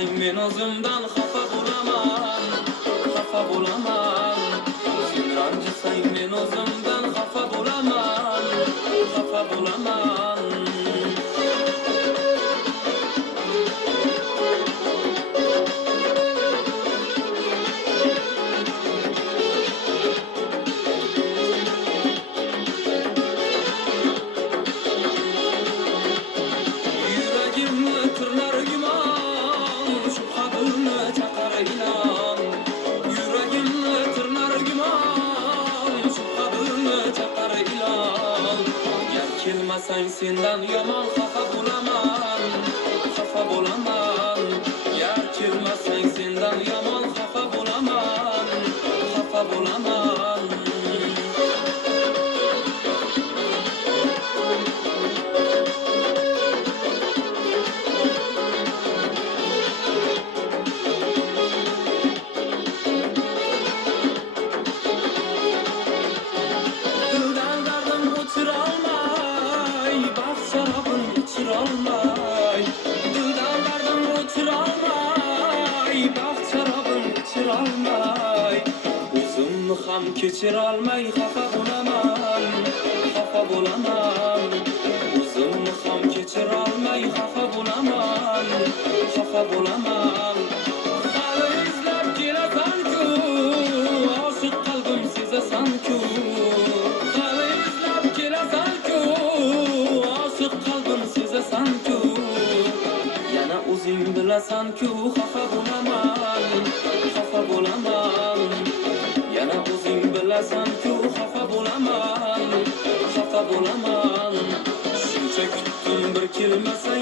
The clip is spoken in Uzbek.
ranjisang men o'zimdan xafa bo'laman, xafa bo'laman. Sen ranjisang men o'zimdan xafa bo'laman, xafa bo'laman. Yuragimni tirnar gumon, shubha-gulni chaqar ilon. Yuragimni tirnar gumon, shubha-gulni chaqar ilon. Gar kelmasang sendan yomon xafa bo'laman, xafa bo'laman. Gar kelmasang sendan yomon xafa bo'laman, xafa bo'laman. Dildan dardim o'chirolmay, baxt sharobin ichirolmay. Dildan dardim o'chirolmay, baxt sharobin ichirolmay. O'zimni ham kechirolmay xafa bo'laman, xafa bo'laman. O'zimni ham kechirolmay xafa bo'laman, xafa bo'laman. Hali izlab kelasan-ku, oshiq qalbim sezasan-ku. Hali izlab kelasan-ku, oshiq qalbim sezasan-ku. Yana o'zing bilasan-ku, xafa bo'laman, xafa bo'laman.